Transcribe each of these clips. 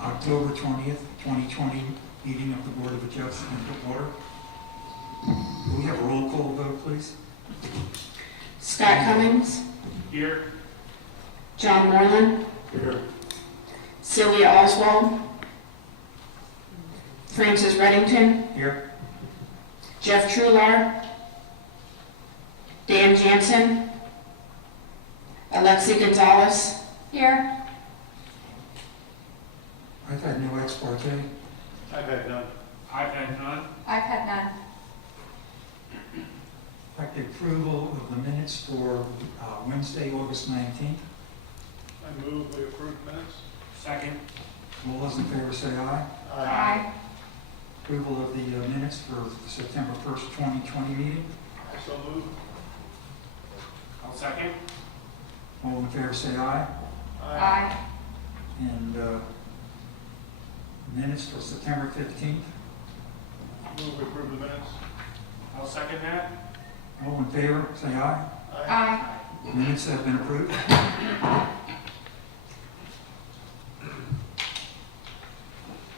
October 20th, 2020 meeting of the Board of Adjustment to order. Will we have a roll call vote, please? Scott Cummings. Here. John Moreland. Here. Sylvia Oswald. Francis Reddington. Here. Jeff Trular. Dan Jansen. Alexi Gonzalez. Here. I've had no ex parte. I've had none. I've had none. I've had none. I'd like the approval of the minutes for Wednesday, August 19th. I move we approve minutes. Second. All those in favor say aye. Aye. Approval of the minutes for the September 1st, 2020 meeting. So move. I'll second. All in favor say aye. Aye. And minutes for September 15th. Move we approve the minutes. I'll second that. All in favor say aye. Aye. Minutes have been approved.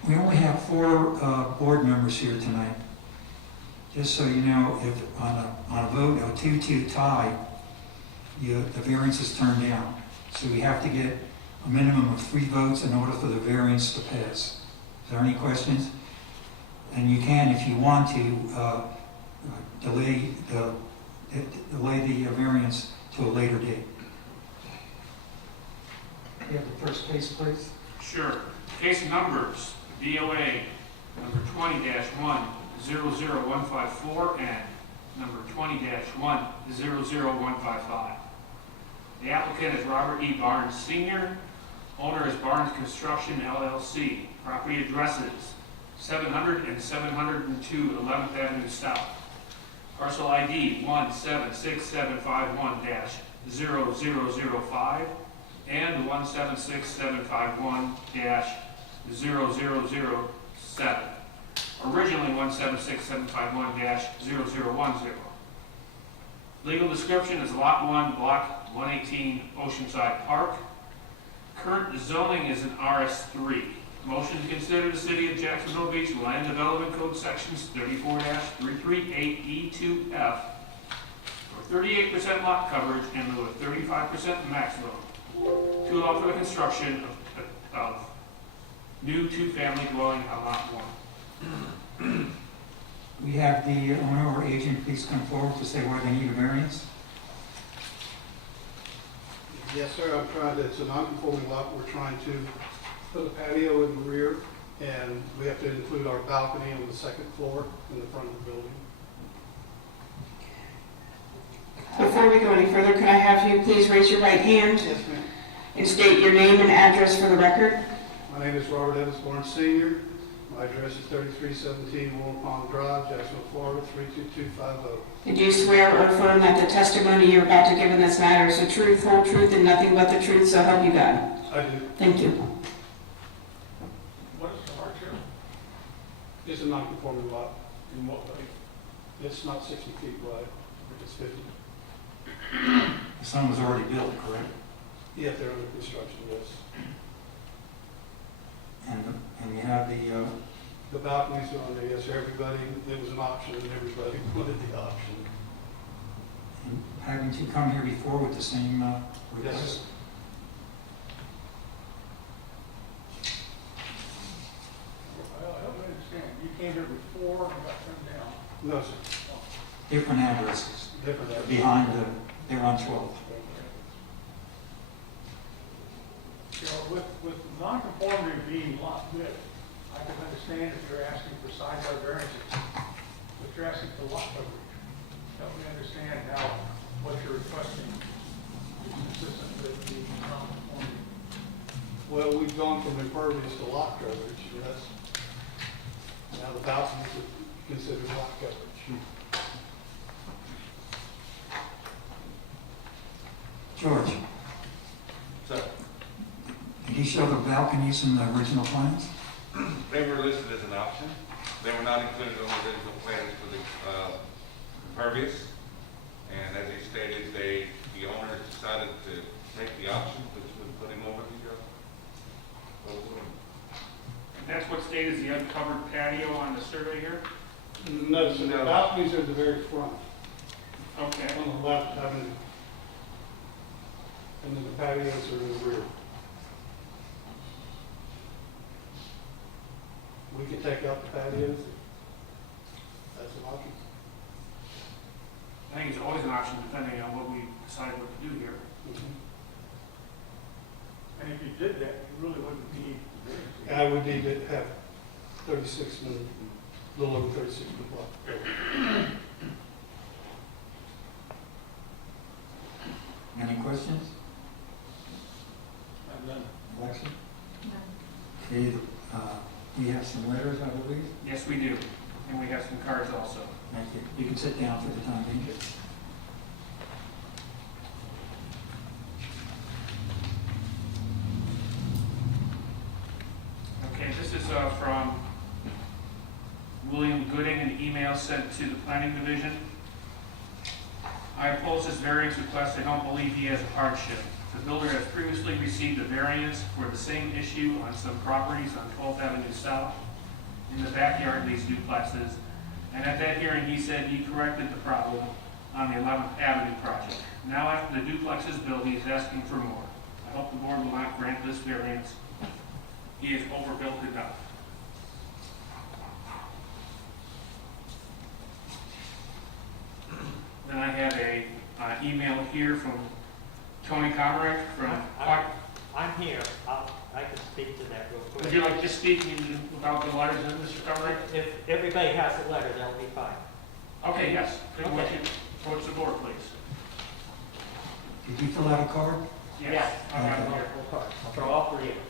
We only have 4 board members here tonight. Just so you know, if on a vote, a 2-2 tie, the variance is turned down. So we have to get a minimum of 3 votes in order for the variance to pass. Is there any questions? And you can, if you want to, delay the variance to a later date. You have the first case, please. Sure. Case numbers, BOA number 20-100154 and number 20-100155. The applicant is Robert E. Barnes Sr., owner is Barnes Construction LLC. Property addresses 700 and 702 11th Avenue South. Parcel ID 1766751-0005 and 1766751-0007. Originally 1766751-0010. Legal description is Lot 1, Block 118, Oceanside Park. Current zoning is an RS3. Motion to consider the City of Jacksonville Beach Land Development Code Sections 34-338E2F for 38% lot coverage in lieu of 35% maximum to allow for the construction of new 2-family dwelling on Lot 1. We have the owner or agent please come forward to say why they need a variance. Yes, sir, it's a non-conforming lot. We're trying to put a patio in the rear, and we have to include our balcony on the 2nd floor in the front of the building. Before we go any further, could I have you please raise your right hand Yes, ma'am. and state your name and address for the record? My name is Robert Evans Barnes Sr. My address is 3317 Willow Pond Drive, Jacksonville, Florida, 32250. Do you swear or affirm that the testimony you're about to give in this matter is the truth, whole truth, and nothing but the truth, so help you God? I do. Thank you. What is the hardship? It's a non-conforming lot. In what way? It's not 60 feet wide, it's 50. The son was already built, correct? Yeah, they're under construction, yes. And you have The balconies are on there, yes, sir. Everybody, it was an option, and everybody wanted the option. haven't you come here before with the same Yes, request? sir. Well, I don't understand. You came here before and got turned down. No, sir. Different addresses. Different. Behind they're on 12th. You know, with non-conformity being lot width, I can understand if you're asking for side yard variances, but you're asking for lot coverage. Help me understand how what you're requesting is consistent with the non-conformity. Well, we've gone from impervious to lot coverage, yes. Now the balconies are considered lot coverage. George, So, did he show the balconies in the original plans? they were listed as an option. They were not included on the original plans for the impervious. And as he stated, the owners decided to take the option, which would put him over the state is the uncovered patio on the survey here? No, so the No. balconies are at the very front, Okay. on the left, and then the patios are in the rear. We could take out the patios. That's an option. I think it's always an option depending on what we decide what to do here. And if you did that, you really wouldn't need the variance. I would need to have 36 and a little over 36 foot lot. Any questions? And then, Alexa? Okay, we have some letters, I believe. Yes, we do. And we have some cards also. Thank you. You can sit down for the time being. Okay, this is from William Gooding, an email sent to the planning division. I oppose this variance request. I don't believe he has a hardship. The builder has previously received a variance for the same issue on some properties on 12th Avenue South in the backyard of these duplexes. And at that hearing, he said he corrected the problem on the 11th Avenue project. Now, after the duplex is built, he is asking for more. I hope the board will not grant this variance. He is overbuilt enough. Then I have a email here from Tony Comerick from. I'm here. I can speak to that real quick. Would you like to speak about the letters, Mr. Comerick? If everybody has a letter, that'll be fine. Okay, yes. Could you Okay. approach the board, please? Did you fill out a card? Yes. I have it here. For all three of them.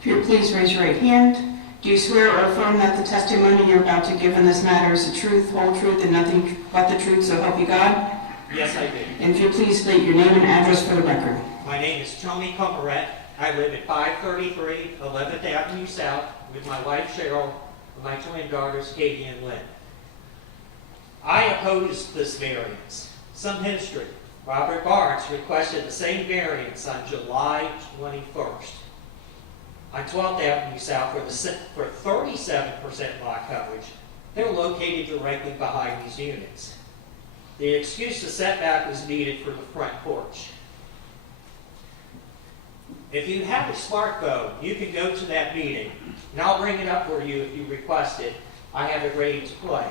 If you please raise your right hand. Do you swear or affirm that the testimony you're about to give in this matter is the truth, whole truth, and nothing but the truth, so help you God? Yes, I do. And if you please state your name and address for the record. My name is Tony Comaret. I live at 533 11th Avenue South with my wife Cheryl and my twin daughters Katie and Lynn. I oppose this variance. Some history. Robert Barnes requested the same variance on July 21st. On 12th Avenue South for 37% lot coverage. They're located directly behind these units. The excuse the setback was needed for the front porch. If you have a smartphone, you can go to that meeting, and I'll bring it up for you if you request it. I have it ready to play.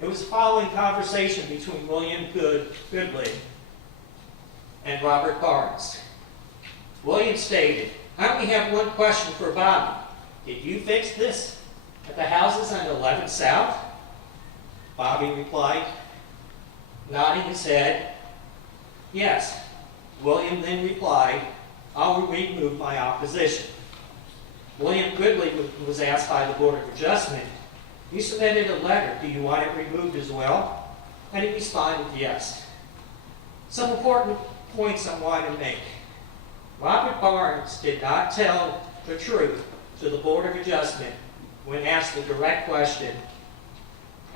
It was the following conversation between William Goodley and Robert Barnes. William stated, "I only have one question for Bobby. Did you fix this at the houses on 11th South?" Bobby replied, nodding his head, "Yes." William then replied, "I'll remove my opposition." William Goodley was asked by the Board of Adjustment, "You submitted a letter. Do you want it removed as well?" And he responded, "Yes." Some important points I want to make. Robert Barnes did not tell the truth to the Board of Adjustment when asked the direct question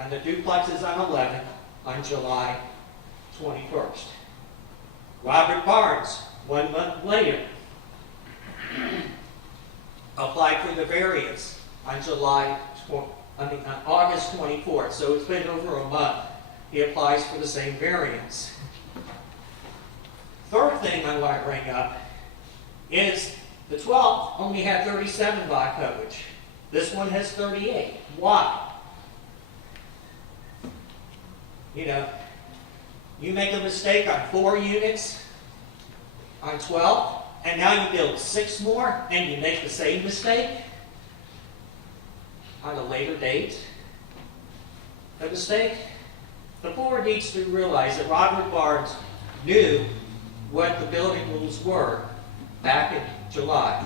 on the duplexes on 11th on July 21st. Robert Barnes, 1 month later, applied for the variance on August 24th, so it's been over a month. He applies for the same variance. Third thing I want to bring up is the 12th only had 37 lot coverage. This one has 38. Why? You know, you make a mistake on 4 units on 12, and now you build 6 more, and you make the same mistake on a later date. The mistake? The board needs to realize that Robert Barnes knew what the building rules were back in July,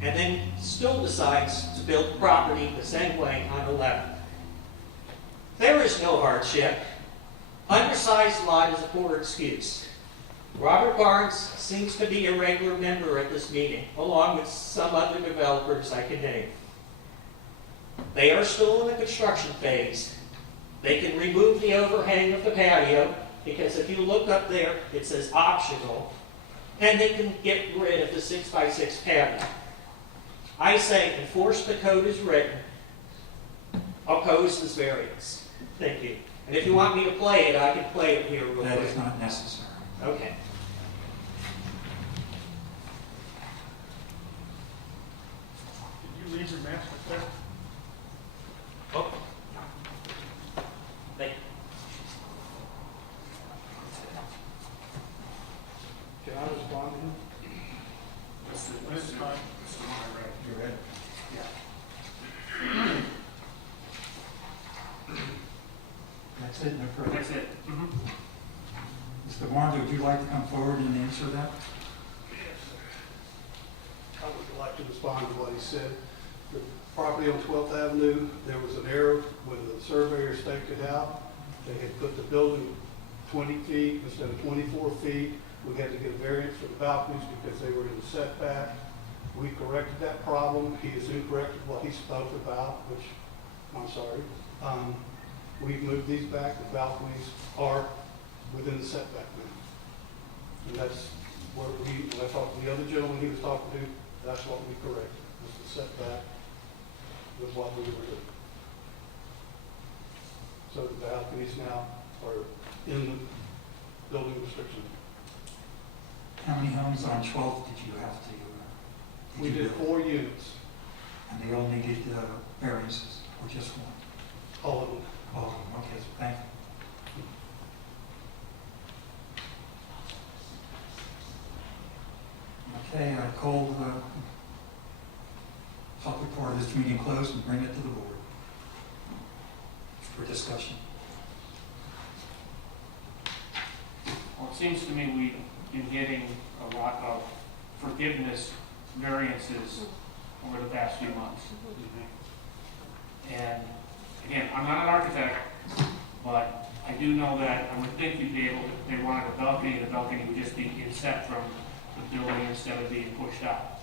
and then still decides to build the property the same way on 11th. There is no hardship. Undersized lot is a poor excuse. Robert Barnes seems to be a regular member at this meeting, along with some other developers I can name. They are still in the construction phase. They can remove the overhang of the patio, because if you look up there, it says optional. and they can get rid of the 6x6 patio. I say enforce the code as written, oppose this variance. Thank you. And if you want me to play it, I can play it here real That quick. is not necessary. Okay. Did you leave your mask up there? Oh. Thank you. Can I respond to him? This time. This is the one I read. You ready? That's it, no further. That's it. Mr. Barnes, would you like to come forward and answer that? I would like to respond to what he said. The property on 12th Avenue, there was an error when the surveyor staked it out. They had put the building 20 feet instead of 24 feet. We had to get a variance for the balconies because they were in the setback. We corrected that problem. He is incorrect with what he spoke about, which, I'm sorry. We've moved these back. The balconies are within the setback now. And that's what when I talked to the other gentleman he was talking to, that's what we corrected, was the setback with what we were doing. So the balconies now are in the building restriction. How many homes on 12th did you have to? We did build? 4 units, And they all needed variances, or just one? all of them. All of them, okay, so thank you. Okay, I call the public part of this meeting closed and bring it to the board for discussion. Well, it seems to me we've been getting a lot of forgiveness variances over the past few months. And again, I'm not an architect, but I do know that I would think you'd be able, if they wanted a balcony, the balcony would just be inset from the building instead of being pushed out.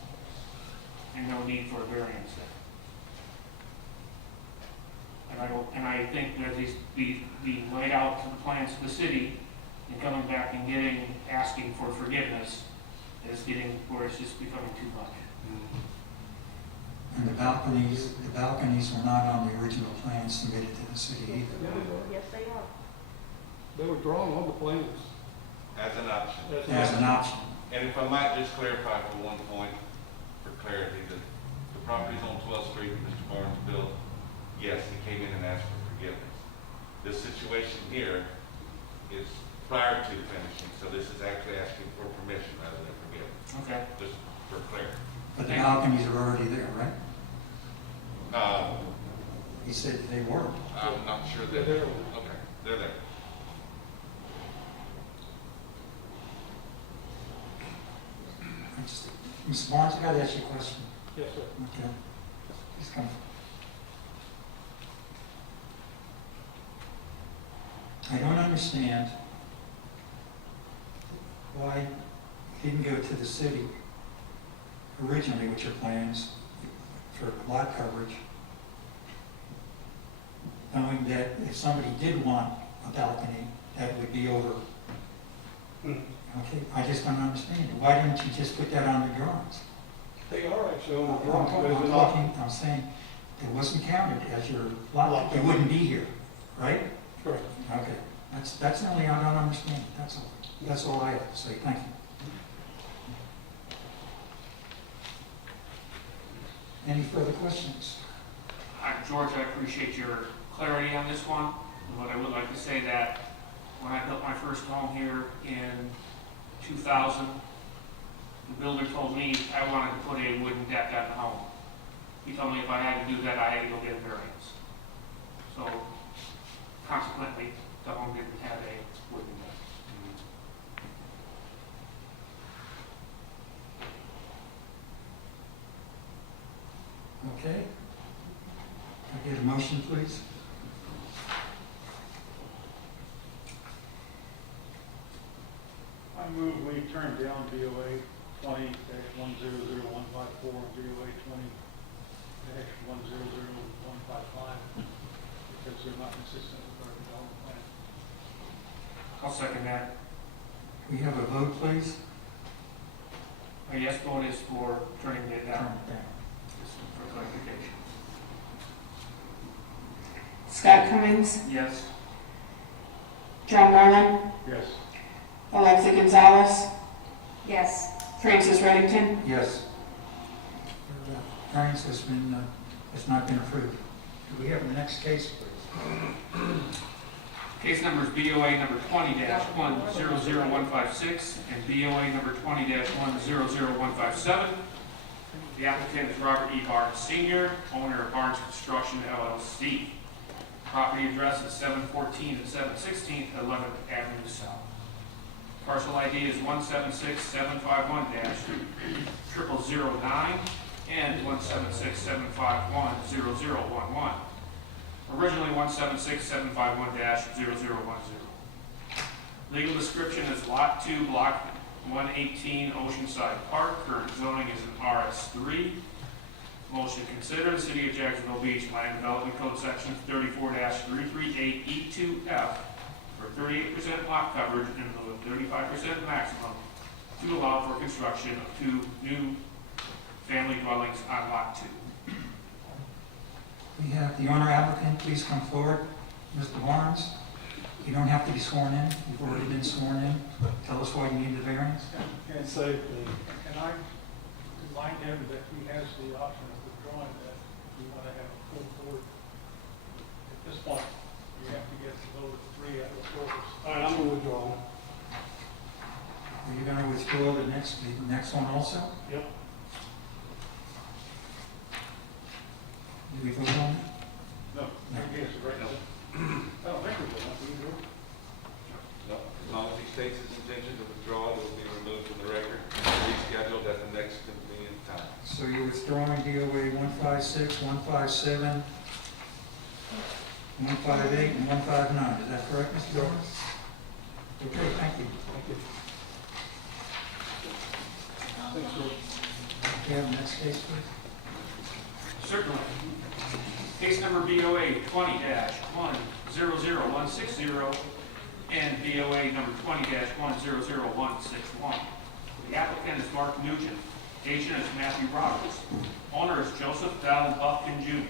And no need for a variance there. And I think that these being laid out to the plans of the city and coming back and asking for forgiveness is getting where it's just becoming too much. And the balconies were not on the original plan submitted to the city either. Yes, they are. They were drawn on the plans. As an option. As an option. And if I might just clarify for one point, for clarity, the properties on 12th Street that Mr. Barnes built, yes, he came in and asked for forgiveness. This situation here is prior to finishing, so this is actually asking for permission rather than forgiveness, Okay. just for clarity. But the balconies are already there, right? Uh, He said they were. I'm not sure that, They're there. okay, they're there. Mr. Barnes, I got to ask you a question. Yes, sir. Okay. Please come. I don't understand why you didn't go to the city originally with your plans for lot coverage, knowing that if somebody did want a balcony, that would be over. Okay, I just don't understand it. Why didn't you just put that on the drawings? They are actually on the I'm drawing. talking- There's I'm an talking, I'm saying, it wasn't counted as your lot, it wouldn't be here, right? Correct. Okay, that's the only, I don't understand, that's all I have to say, thank you. Any further questions? George, I appreciate your clarity on this one, but I would like to say that when I built my first home here in 2000, the builder told me I wanted to put a wooden deck on the home. He told me if I had to do that, I had to go get a variance. So consequently, the home didn't have a wooden deck. Okay. Can I get a motion, please? I move we turn down BOA 20-100154 and BOA 20-100155 because they're not consistent with our development plan. I'll second that. We have a vote, please? A yes vote is for turning it Turn down, it down. just for clarification. Scott Cummings, Yes. John Marlin, Yes. Alexa Gonzalez, Yes. Francis Reddington. Yes. Your variance has not been approved. Do we have the next case, please? Case numbers BOA number 20-100156 and BOA number 20-100157. The applicant is Robert E. Barnes Sr., owner of Barnes Construction LLC. Property address is 714 and 716 11th Avenue South. Parcel ID is 176-751-0009 and 176-751-0011. Originally 176-751-0010. Legal description is Lot 2, Block 118, Oceanside Park. Current zoning is an RS3. Motion to consider the City of Jacksonville Beach Land Development Code Section 34-338E2F for 38% lot coverage in lieu of 35% maximum to allow for construction of 2 new family dwellings on Lot 2. We have the owner applicant, please come forward. Mr. Barnes, you don't have to be sworn in. You've already been sworn in. Tell us why you need the variance. And say, And I remind him that he has the option of withdrawing that we want to have a full board. At this point, you have to get the vote of 3 out of 4. all right, I'm going to withdraw. Are you going to withdraw the next one also? Yep. Do we vote on it? No, he has the right now. I don't think we will, do we, Drew? No, as long as he states his intention to withdraw, it will be removed from the record and rescheduled at the next convenient time. So you're withdrawing DOA 156, 157, 158, and 159. Is that correct, Mr. Barnes? Okay, thank you. Thank you. Thanks, George. Okay, the next case, please. Certainly. Case number BOA 20-100160 and BOA number 20-100161. The applicant is Mark Nugent. Agent is Matthew Roberts. Owner is Joseph Dallin Buffkin Jr.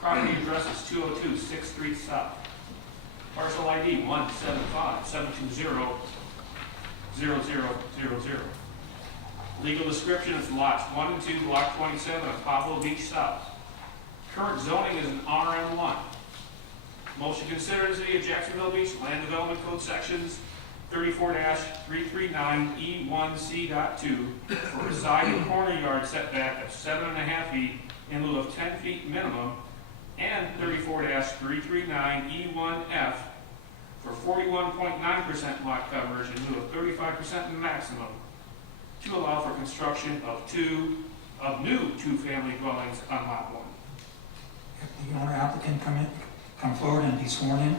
Property address is 202 6th Street South. Parcel ID 175-720-0000. Legal description is lots 1 and 2, block 27 of Pablo Beach South. Current zoning is an RM1. Motion to consider the City of Jacksonville Beach Land Development Code Sections 34-339E1C.2 for a side and corner yard setback of 7.5 feet in lieu of 10 feet minimum, and 34-339E1F for 41.9% lot coverage in lieu of 35% maximum to allow for construction of new two-family dwellings on Lot 1. Have the owner applicant come forward and be sworn in.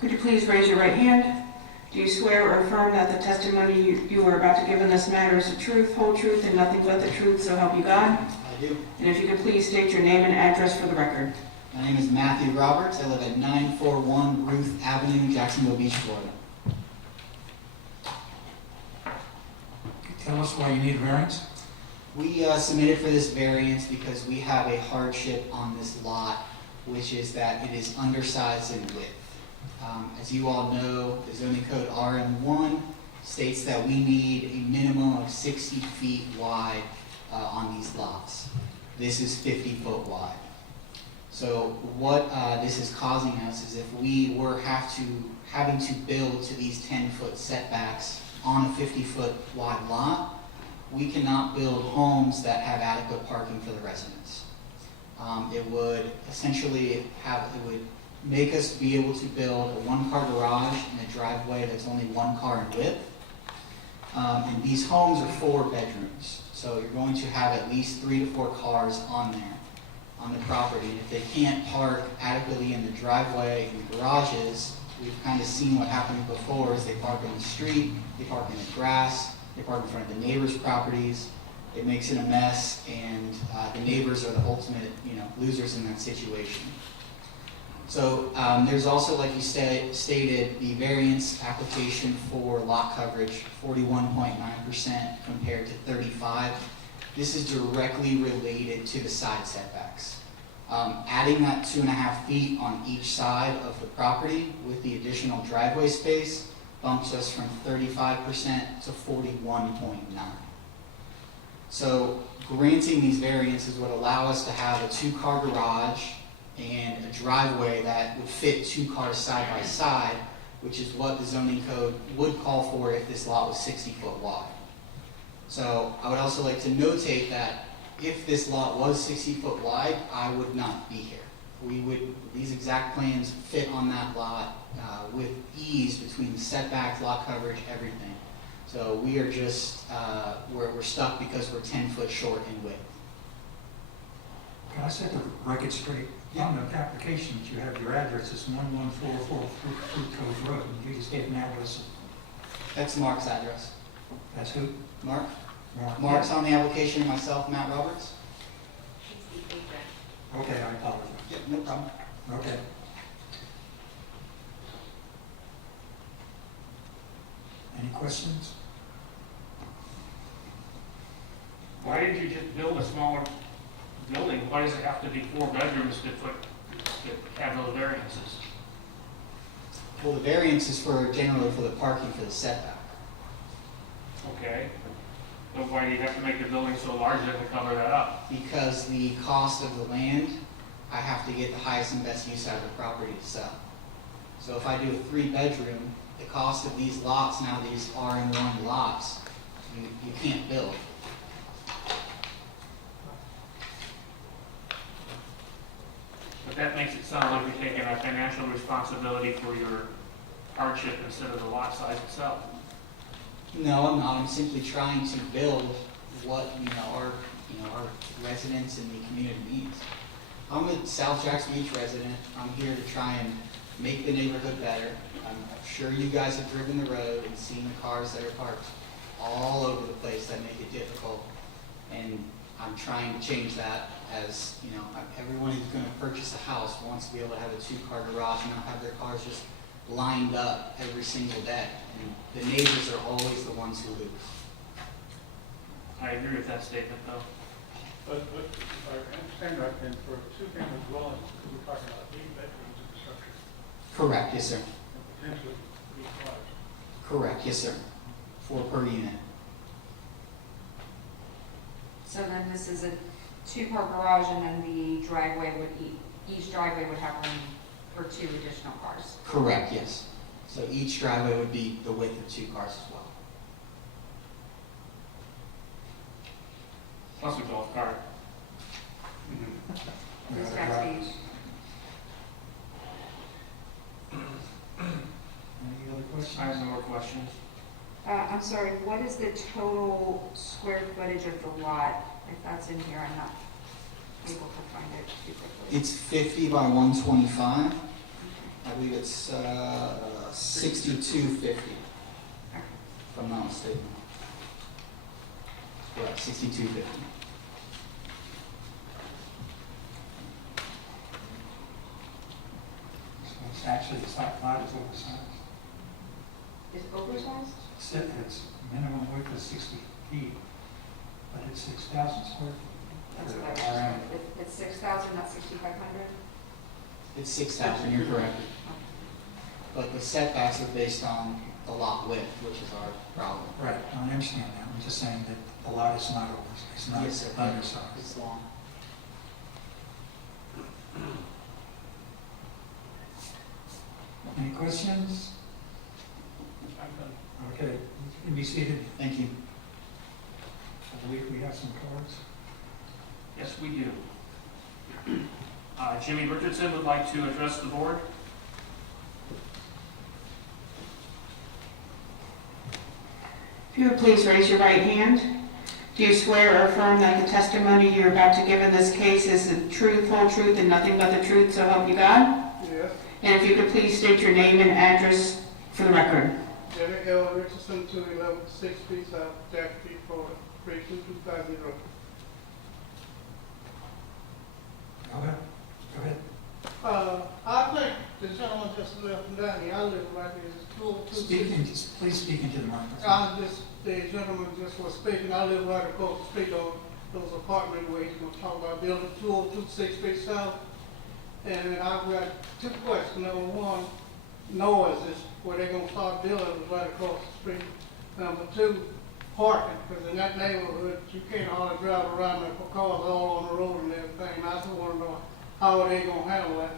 Could you please raise your right hand? Do you swear or affirm that the testimony you are about to give in this matter is the truth, whole truth, and nothing but the truth, so help you God? I do. And if you could please state your name and address for the record. My name is Matthew Roberts. I live at 941 Ruth Avenue, Jacksonville Beach, Florida. Tell us why you need a variance. We submitted for this variance because we have a hardship on this lot, which is that it is undersized in width. As you all know, the zoning code RM1 states that we need a minimum of 60 feet wide on these lots. This is 50 foot wide. So what this is causing us is if we were having to build to these 10-foot setbacks on a 50-foot wide lot, we cannot build homes that have adequate parking for the residents. It would essentially make us be able to build a one-car garage and a driveway that's only 1 car in width. And these homes are 4 bedrooms, so you're going to have at least 3 to 4 cars on the property. And if they can't park adequately in the driveway and the garages, we've kind of seen what happened before is they park in the street, they park in the grass, they park in front of the neighbors' properties. It makes it a mess, and the neighbors are the ultimate, losers in that situation. So there's also, like you stated, the variance application for lot coverage, 41.9% compared to 35. This is directly related to the side setbacks. Adding that 2.5 feet on each side of the property with the additional driveway space bumps us from 35% to 41.9. So granting these variances would allow us to have a 2-car garage and a driveway that would fit 2 cars side by side, which is what the zoning code would call for if this lot was 60 foot wide. So I would also like to notate that if this lot was 60 foot wide, I would not be here. These exact plans fit on that lot with ease between the setbacks, lot coverage, everything. So we are just, we're stuck because we're 10 foot short in width. Can I set the record straight? On the application that you have, your address is 1144 Fruit Cove Road, and you just gave an address. That's Mark's address. That's who? Mark? Mark. Mark's on the application, and myself, Matt Roberts. Okay, I apologize. Yep, no problem. Okay. Any questions? Why didn't you just build a smaller building? Why does it have to be 4 bedrooms to have those variances? Well, the variance is generally for the parking for the setback. Okay. But why do you have to make the building so large that to cover that up? Because the cost of the land, I have to get the highest and best use out of the property to sell. So if I do a 3-bedroom, the cost of these lots, now these RM1 lots, you can't build. But that makes it sound like you're taking a financial responsibility for your hardship instead of the lot size itself. No, I'm not. I'm simply trying to build what our residents and the community needs. I'm a South Jacks Beach resident. I'm here to try and make the neighborhood better. I'm sure you guys have driven the road and seen the cars that are parked all over the place that make it difficult. And I'm trying to change that. As everyone who's going to purchase a house wants to be able to have a 2-car garage and not have their cars just lined up every single day. And the neighbors are always the ones who lose. I agree with that statement, though. But if I understand right, then for 2-family dwellings, we're talking about 8 bedrooms in the structure, Correct, yes, sir. and potentially 3 cars. Correct, yes, sir. 4 per unit. So then this is a 2-car garage, and then the driveway each driveway would have room for 2 additional cars. Correct, yes. So each driveway would be the width of 2 cars as well. Plus a golf cart. This has to be Any other questions? I have no more questions. I'm sorry, what is the total square footage of the lot? If that's in here, I'm not able to find it too quickly. It's 50 by 125. I believe it's 6250, if I'm not mistaken. Correct, 6250. So it's actually, the site lot is oversized. Is it oversized? It's minimum width is 60 feet, but it's 6,000 square feet. That's for what I was RM. It's 6,000, not 6,500? It's 6,000, you're correct. But the setbacks are based on the lot width, which is our problem. Right, I understand that. I'm just saying that the lot is not oversized, it's not Yes, sir. undersized. It's long. Any questions? I'm done. Okay, you can be seated. Thank you. I believe we have some cards. Yes, we do. Jimmy Richardson would like to address the board. If you would please raise your right hand. Do you swear or affirm that the testimony you're about to give in this case is the truth, whole truth, and nothing but the truth, so help you God? Yes, And if you could please state your name and address for the record. Jerry L. Richardson, 211 6th Street, South Jack Street, Florida, 32250. Go ahead. Go ahead. I think the gentleman just left from down here, I live right here, it's 202. Please speak into the microphone. The gentleman just was speaking, I live right across the street on those apartment where he's gonna talk about building 2026 Street South. And I've got two questions. Number one, noise is where they're gonna start building is right across the street. Number two, parking, because in that neighborhood, you can't hardly drive around there for cars all on the road and everything. And I just wanna know, how are they gonna handle that?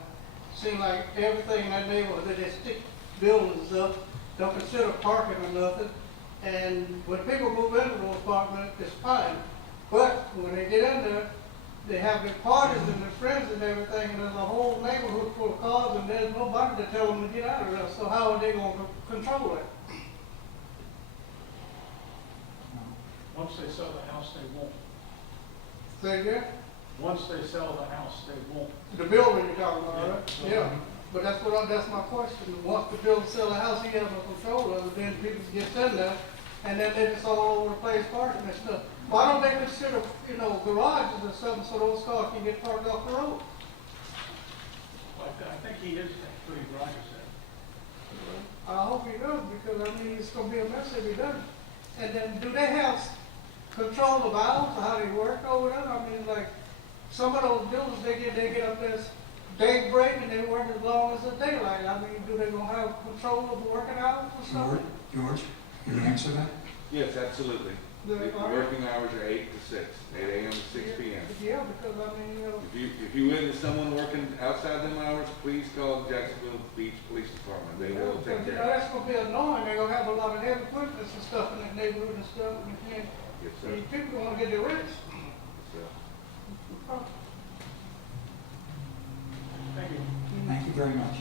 Seems like everything in that neighborhood, they stick buildings up, don't consider parking or nothing. And when people move into those apartments, it's fine. But when they get in there, they have their parties and their friends and everything, and there's a whole neighborhood full of cars, and there's nobody to tell them to get out of there. So how are they gonna control it? Once they sell the house, they won't. Say again? Once they sell the house, they won't. The building you're talking about, right? Yeah. But that's my question. Once the builder sell the house, he has no control of it, then people get in there, and then they just all over the place parking and stuff. Why don't they consider, garages or something so those cars can get parked off the road? Well, I think he is putting garages in. I hope he does, because it's gonna be a mess if he doesn't. And then, do they have control of hours, or how they work over there? I mean, like, some of those buildings, they get up there daybreak and they work as long as the daylight. I mean, do they gonna have control of the working hours or something? George, can you answer that? Yes, absolutely. The working hours are 8 to 6, 8 a.m. to 6 p.m. Yeah, because I mean, If you witness someone working outside them hours, please call the Jacksonville Beach Police Department. They will take care of it. that's gonna be annoying. They're gonna have a lot of heavy equipment and stuff in that neighborhood and stuff, and you can't, Yes, sir. people wanna get their rents. So, Thank you. Thank you very much.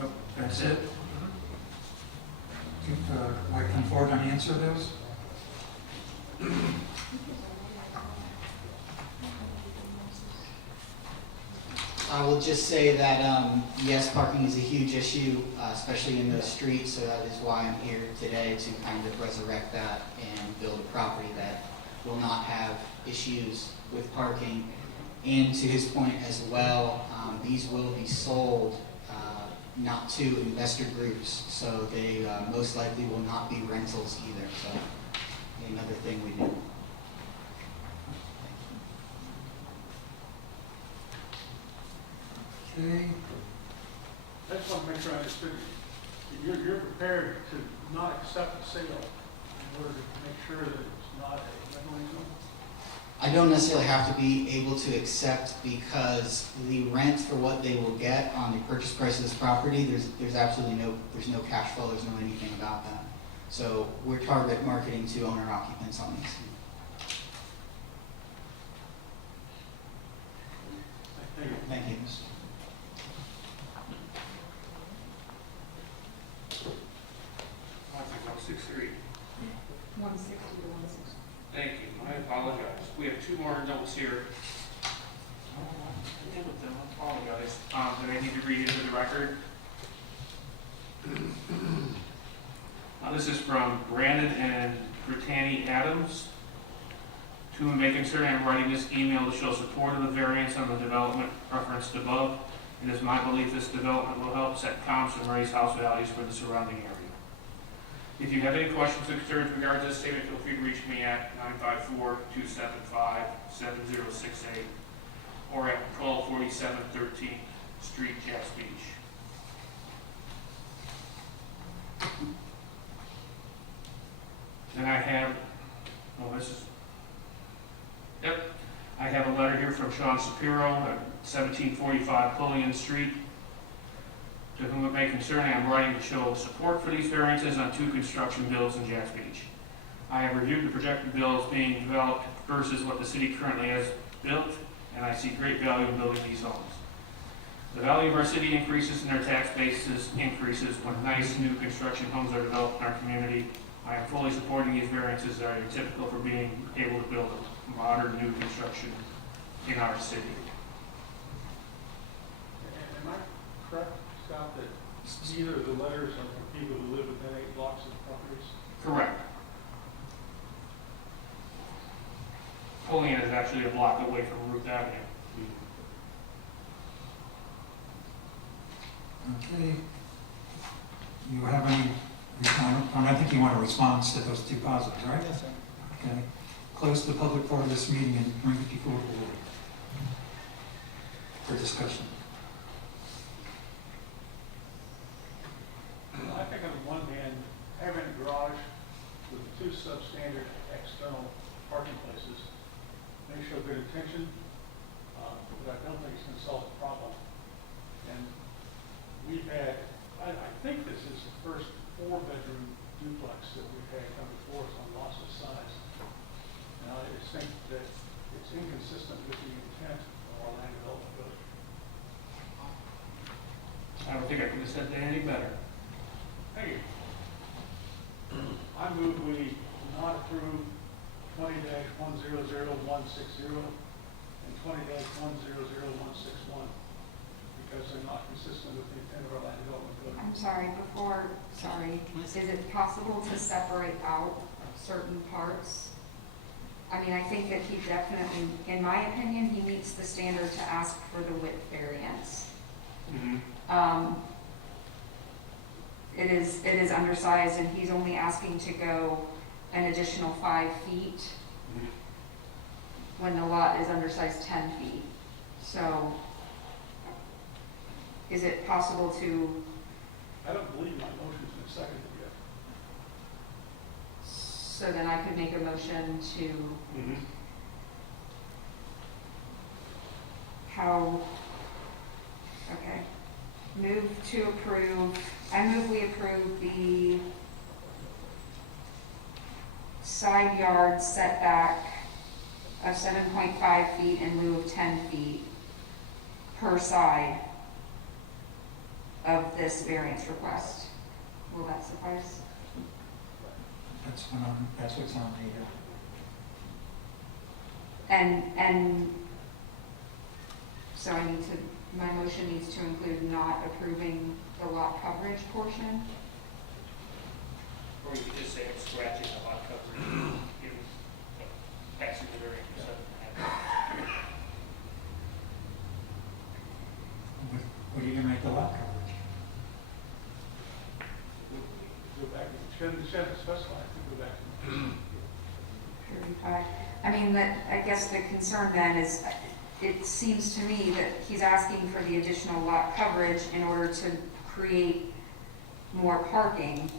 Nope, that's it? I come forward and answer those? I will just say that, yes, parking is a huge issue, especially in those streets, so that is why I'm here today, to kind of resurrect that and build a property that will not have issues with parking. And to his point as well, these will be sold not to investor groups, so they most likely will not be rentals either, so another thing we do. Okay. I just want to make sure I understood you. You're prepared to not accept the sale in order to make sure that it's not a rental zone? I don't necessarily have to be able to accept, because the rent for what they will get on the purchase price of this property, there's absolutely there's no cash flow, there's no anything about that. So we're target marketing to owner occupants on these. Thank you. Thank you. I think I'm 6'3". 160 to 160. Thank you, I apologize. We have two more notes here. I apologize. That I need to read into the record. This is from Brandon and Brittany Adams. To whom may concern, I am writing this email to show support of the variance on the development referenced above. It is my belief this development will help set comps and raise house values for the surrounding area. If you have any questions or concerns regarding this statement, feel free to reach me at 954-275-7068 or at 1247 13th Street, Jacks Beach. Then I have, I have a letter here from Sean Shapiro at 1745 Pulliam Street. To whom it may concern, I am writing to show support for these variances on two construction bills in Jacks Beach. I have reviewed the projected bills being developed versus what the city currently has built, and I see great value in building these homes. The value of our city increases and our tax basis increases when nice new construction homes are developed in our community. I am fully supporting these variances that are typical for being able to build a modern new construction in our city. Am I correct, Scott, that neither of the letters are for people who live within 8 blocks of the properties? Correct. Olean is actually a block away from Ruth Avenue. Okay. You have any, I think you want a response to those two positives, right? Yes, sir. Okay. Close the public part of this meeting and bring it before the board for discussion. I think on the one hand, having a garage with two substandard external parking places may show good intention, but I don't think it's going to solve the problem. And we've had, I think this is the first 4-bedroom duplex that we've had come before us on lots of size. And I just think that it's inconsistent with the intent of our land development code. I don't think I could have said that any better. Thank you. I move we not approve 20-100160 and 20-100161 because they're not consistent with the intent of our land development code. I'm sorry, is it possible to separate out certain parts? I mean, I think that he definitely, in my opinion, he meets the standard to ask for the width variance. It is undersized and he's only asking to go an additional 5 feet when the lot is undersized 10 feet. So is it possible to, I don't believe my motion's been seconded yet. so then I could make a motion to how, okay, I move we approve the side yard setback of 7.5 feet in lieu of 10 feet per side of this variance request. Will that suffice? That's what's on the, And so my motion needs to include not approving the lot coverage portion? Or you could just say it's scratching the lot coverage, passing the variance. what are you gonna make the lot coverage? Go back, shouldn't specify, go back. 35. I mean, I guess the concern then is, it seems to me that he's asking for the additional lot coverage in order to create more parking.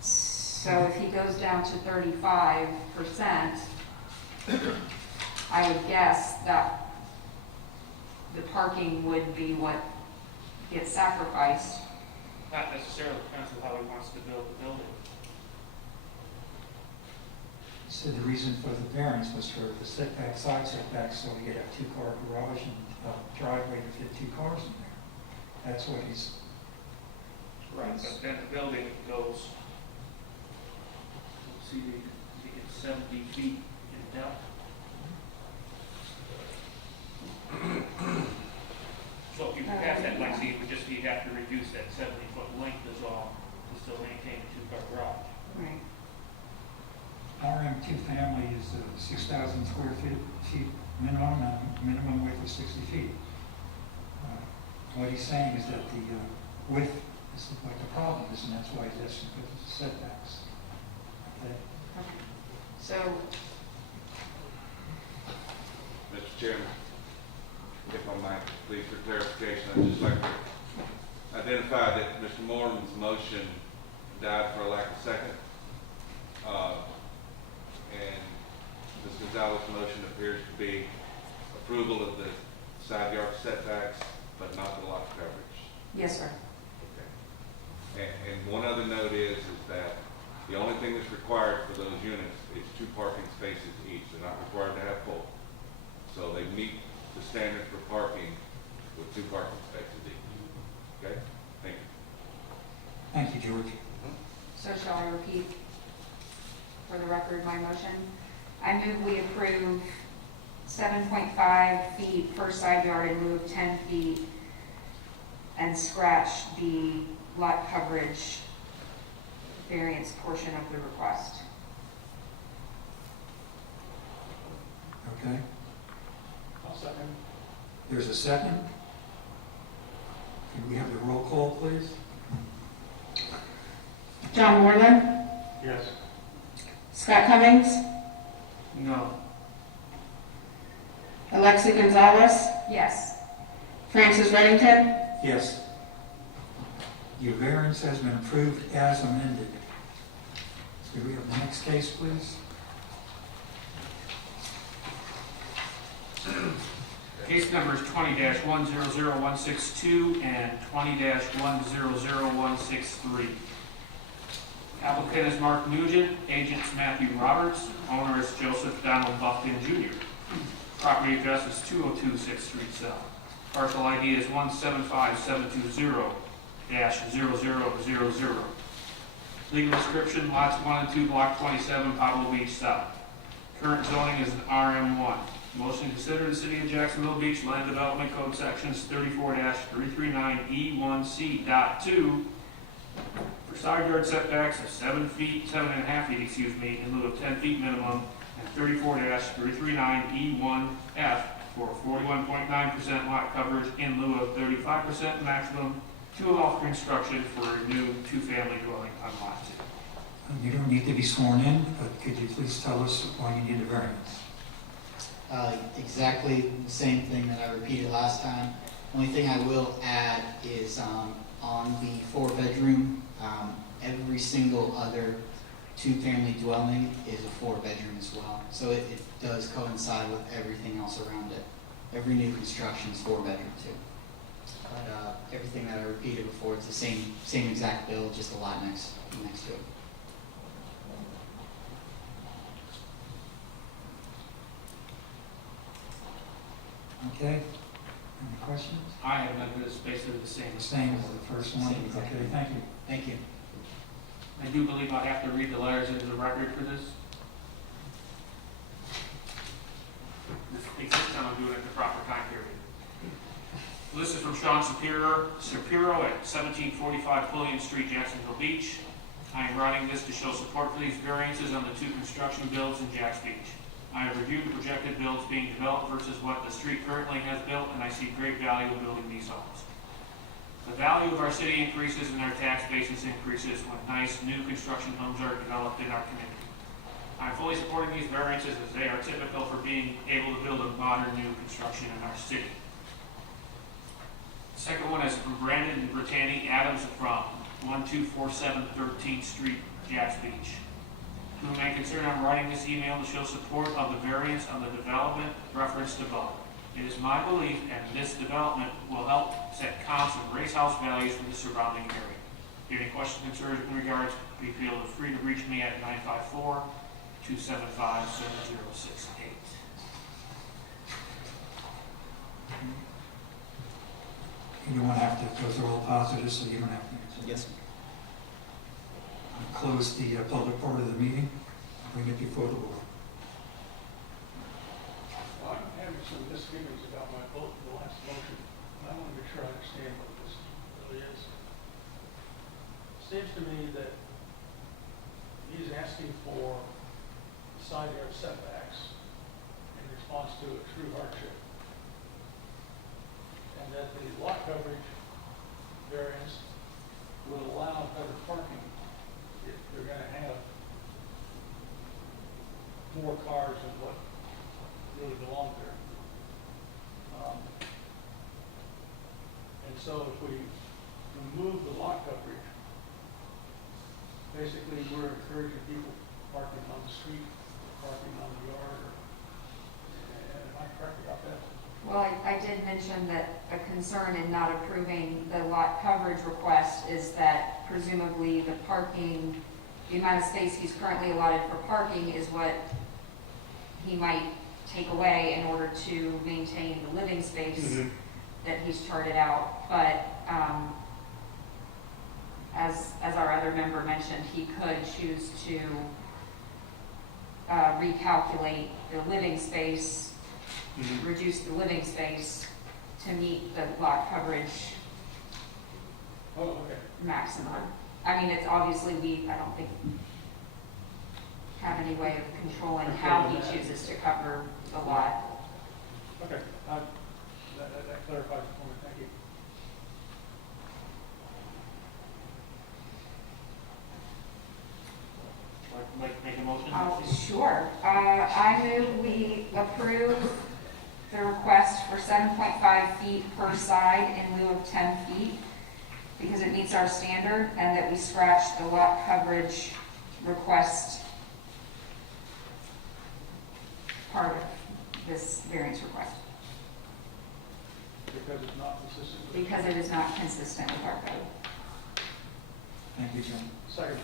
So if he goes down to 35%, I would guess that the parking would be what gets sacrificed. Not necessarily, depends on how he wants to build the building. So the reason for the variance was for the setback, side setback, so we could have 2-car garage and a driveway to fit 2 cars in there. That's what he's, Right. But then the building goes, let's see, it's 70 feet in depth. So if you pass that length, you would just, you'd have to reduce that 70-foot length is all to still maintain a 2-car garage. Right. RM2 family is 6,000 square feet minimum, and minimum width of 60 feet. What he's saying is that the width is what the problem is, and that's why he's asking for the setbacks. Okay. So, Mr. Chairman, if I might, please, for clarification, I'd just like to identify that Mr. Moorman's motion died for a lack of second. And Ms. Gonzalez's motion appears to be approval of the side yard setbacks, but not the lot coverage. yes, sir. Okay. And one other note is that the only thing that's required for those units is 2 parking spaces each. They're not required to have full. So they meet the standard for parking with 2 parking spaces each. Okay? Thank you. Thank you, George. So shall I repeat for the record my motion? I move we approve 7.5 feet per side yard in lieu of 10 feet and scratch the lot coverage variance portion of the request. Okay, I'll second. there's a second. Can we have the roll call, please? John Moreland, Yes. Scott Cummings, No. Alexa Gonzalez, Yes. Francis Reddington, Yes. Your variance has been approved as amended. So we have the next case, please? Case numbers 20-100162 and 20-100163. Applicant is Mark Nugent, agent is Matthew Roberts, owner is Joseph Donald Buffton Jr. Property address is 202 6th Street South. Parcel ID is 175720-0000. Legal description, lots 1 and 2, block 27, Pablo Beach South. Current zoning is RM1. Motion to consider the City of Jacksonville Beach Land Development Code Sections 34-339E1C.2 for side yard setbacks of 7.5 feet, in lieu of 10 feet minimum, and 34-339E1F for 41.9% lot coverage in lieu of 35% maximum to allow construction for a new two-family dwelling on lot 2. You don't need to be sworn in, but could you please tell us why you need a variance? Exactly the same thing that I repeated last time. Only thing I will add is on the 4-bedroom, every single other two-family dwelling is a 4-bedroom as well. So it does coincide with everything else around it. Every new construction is 4-bedroom too. But everything that I repeated before, it's the same exact build, just a lot next to it. Okay, any questions? I have none, but it's basically the same. Same as the first one? Same exact. Okay, thank you. Thank you. I do believe I have to read the letters into the record for this. This time I'm doing it at the proper time period. This is from Sean Shapiro at 1745 Pulliam Street, Jacksonville Beach. I am writing this to show support for these variances on the 2 construction builds in Jacks Beach. I have reviewed the projected builds being developed versus what the street currently has built, and I see great value in building these homes. The value of our city increases and our tax basis increases when nice new construction homes are developed in our community. I'm fully supporting these variances as they are typical for being able to build a modern new construction in our city. The second one is from Brandon Brittany Adams from 1247 13th Street, Jacks Beach. To whom may concern, I'm writing this email to show support of the variance on the development referenced above. It is my belief and this development will help set comps and raise house values for the surrounding area. If you have any questions or concerns in regards, please feel free to reach me at 954-275-7068. You don't have to go through all positives, so you don't have to answer. Yes. I'll close the public part of the meeting. Bring it before the board. Well, I'm having some misgivings about my vote in the last motion, and I want to make sure I understand what this really is. It seems to me that he's asking for side yard setbacks in response to a true hardship. And that the lot coverage variance would allow better parking if they're gonna have more cars than what really belong there. And so if we remove the lot coverage, basically we're encouraging people parking on the street, parking on the yard, am I correct about that? Well, I did mention that a concern in not approving the lot coverage request is that presumably the parking, the amount of space he's currently allotted for parking is what he might take away in order to maintain the living space that he's charted out. But as our other member mentioned, he could choose to recalculate the living space, reduce the living space to meet the lot coverage Oh, okay. maximum. I mean, it's obviously, I don't think have any way of controlling how he chooses to cover the lot. Okay, that clarifies it for me, thank you. Like to make a motion? Oh, sure. I move we approve the request for 7.5 feet per side in lieu of 10 feet because it meets our standard, and that we scratch the lot coverage request part of this variance request Because it's not consistent with. because it is not consistent with our code. Thank you, John. Second.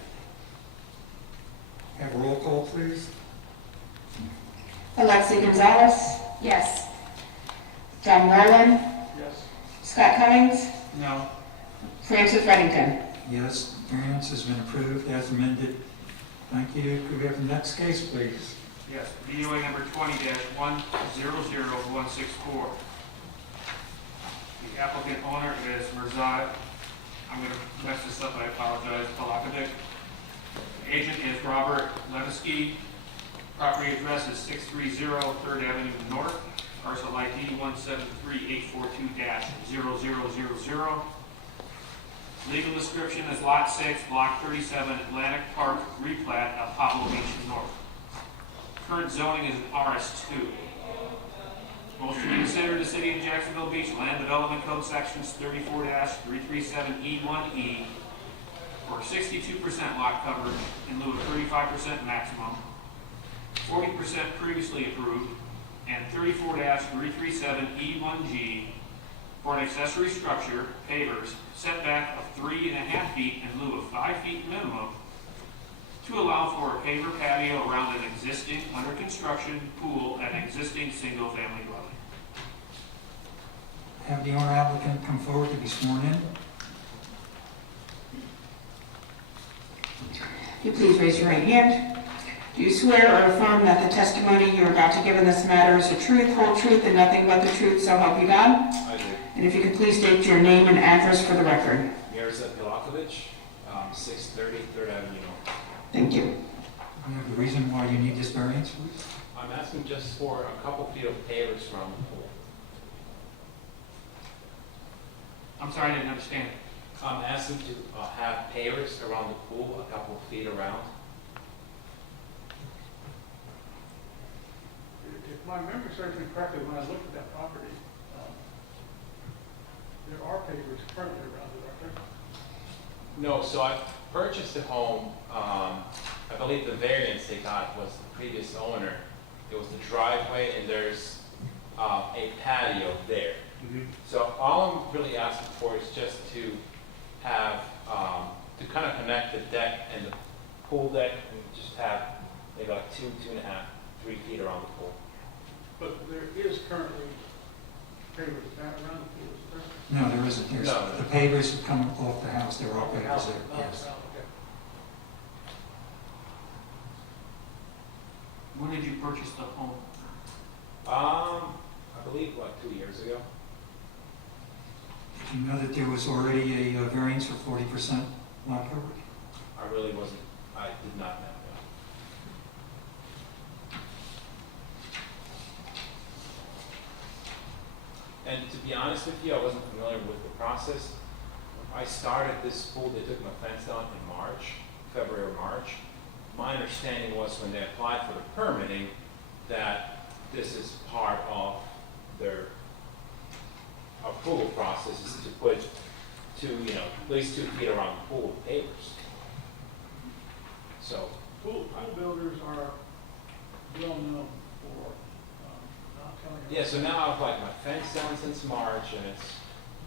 Have a roll call, please. Alexi Gonzalez, Yes. John Moreland, Yes. Scott Cummings, No. Francis Reddington. Yes, variance has been approved as amended. Thank you. Could we have the next case, please? Yes, BOA number 20-100164. The applicant owner is Mirzad, I'm going to mess this up, I apologize, Palakovic. The agent is Robert Levesky. Property address is 630 3rd Avenue North, parcel ID 173-842-0000. Legal description is Lot 6, Block 37, Atlantic Park, replat of Pablo Beach North. Current zoning is RS2. Motion to consider the City of Jacksonville Beach Land Development Code Sections 34-337E1E for 62% lot coverage in lieu of 35% maximum, 40% previously approved, and 34-337E1G for an accessory structure, pavers, setback of 3.5 feet in lieu of 5 feet minimum, to allow for a paver patio around an existing under construction pool and existing single-family dwelling. Have the owner applicant come forward to be sworn in. You please raise your right hand. Do you swear or affirm that the testimony you're about to give in this matter is the truth, whole truth, and nothing but the truth, so help you God? I do. And if you could please state your name and address for the record. Mirzad Pilakovic, 630 3rd Avenue North. Thank you. You have the reason why you need this variance, please? I'm asking just for a couple feet of pavers from the pool. I'm sorry, I didn't understand. I'm asking to have pavers around the pool, a couple of feet around. If my memory serves me correctly, when I looked at that property, there are pavers currently around it, aren't there? No, so I purchased the home, I believe the variance they got was the previous owner. It was the driveway and there's a patio there. So all I'm really asking for is just to have, to kind of connect the deck and the pool deck and just have maybe like 2.5, 3 feet around the pool. But there is currently pavers around the pool, is there? No, there isn't. There's, No. the pavers have come off the house. They're all pavers there, Oh, yes. okay. When did you purchase the home? I believe like 2 years ago. Did you know that there was already a variance for 40% lot coverage? I really wasn't, I did not know that. And to be honest with you, I wasn't familiar with the process. I started this pool, they took my fence down in March, February or March. My understanding was when they applied for the permitting that this is part of their approval process is to put at least 2 feet around the pool with pavers. So, Pool builders are well known for not telling. yeah, so now I've like my fence down since March and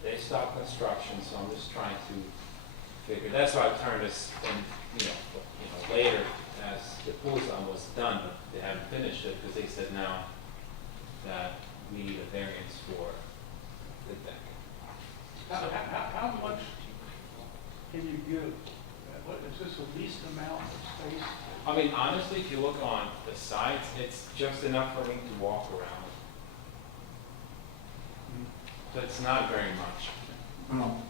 they stopped construction, so I'm just trying to figure, that's why I turned this in, later as the pool zone was done, but they haven't finished it because they said now that we need a variance for the deck. How much can you give? What, is this the least amount of space? I mean, honestly, if you look on the sides, it's just enough for me to walk around. So it's not very much. Well,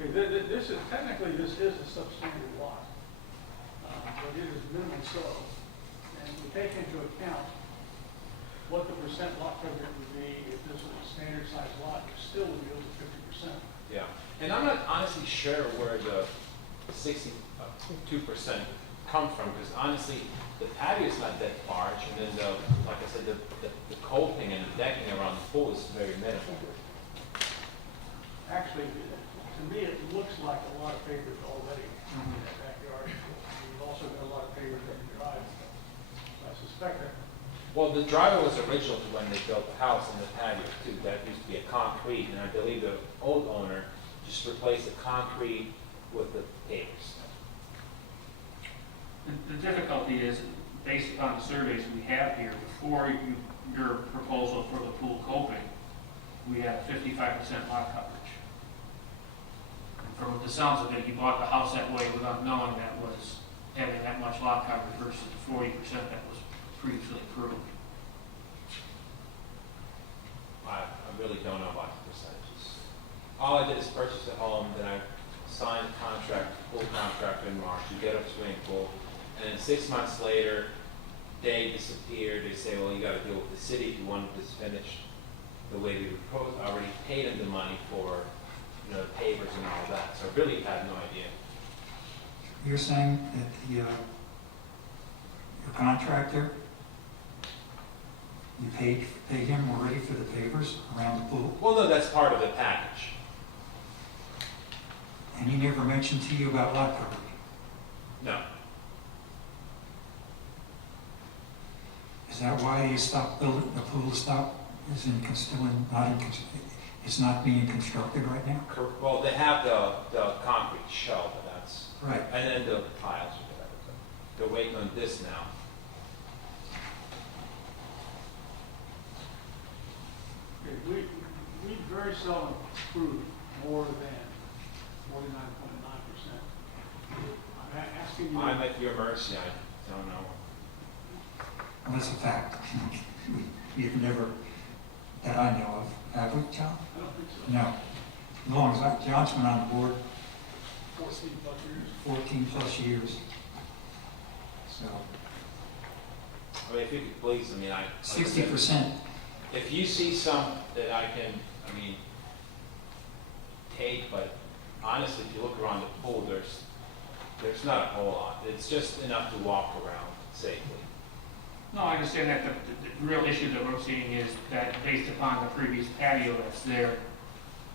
Okay, this is, technically, this is a substandard lot. so, and we take into account what the percent lot coverage would be if this was a standard size lot, you still would be over 50%. Yeah, and I'm not honestly sure where the 62% come from, because honestly, the patio is not that large, and then the, like I said, the coping and the decking around the pool is very minimal. Actually, to me, it looks like a lot of pavers already in that backyard. You've also got a lot of pavers in the drive. I suspect that. Well, the driveway was original to when they built the house and the patio too. That used to be a concrete, and I believe the old owner just replaced the concrete with the pavers. The difficulty is, based upon the surveys we have here, before your proposal for the pool coping, we had 55% lot coverage. And from the sounds of it, you bought the house that way without knowing that was having that much lot coverage versus the 40% that was previously approved. I really don't know about the percentages. All I did is purchase a home, then I signed a contract, pool contract in March, you get a swimming pool, and then 6 months later, they disappear. They say, well, you got to deal with the city if you want this finished the way we proposed. I already paid them the money for, you know, the pavers and all that, so I really had no idea. You're saying that the, your contractor, you paid him already for the pavers around the pool? Well, no, that's part of the package. And he never mentioned to you about lot coverage? No. Is that why you stopped building, the pool still it's not being constructed right now? Well, they have the concrete shell, but that's, Right. and then the piles or whatever. They're waiting on this now. Okay, we very seldom approve more than 49.9%. I'm asking you. I'm at your mercy, I don't know. Well, that's a fact. You've never, that I know of, have we, John? I don't think so. No. As long as John's been on the board 14 plus years. 14 plus years. So, I mean, if you could please, I mean, like I said, 60%. if you see some that I can, I mean, take, but honestly, if you look around the pool, there's not a whole lot. It's just enough to walk around safely. No, I understand that the real issue that we're seeing is that based upon the previous patio that's there,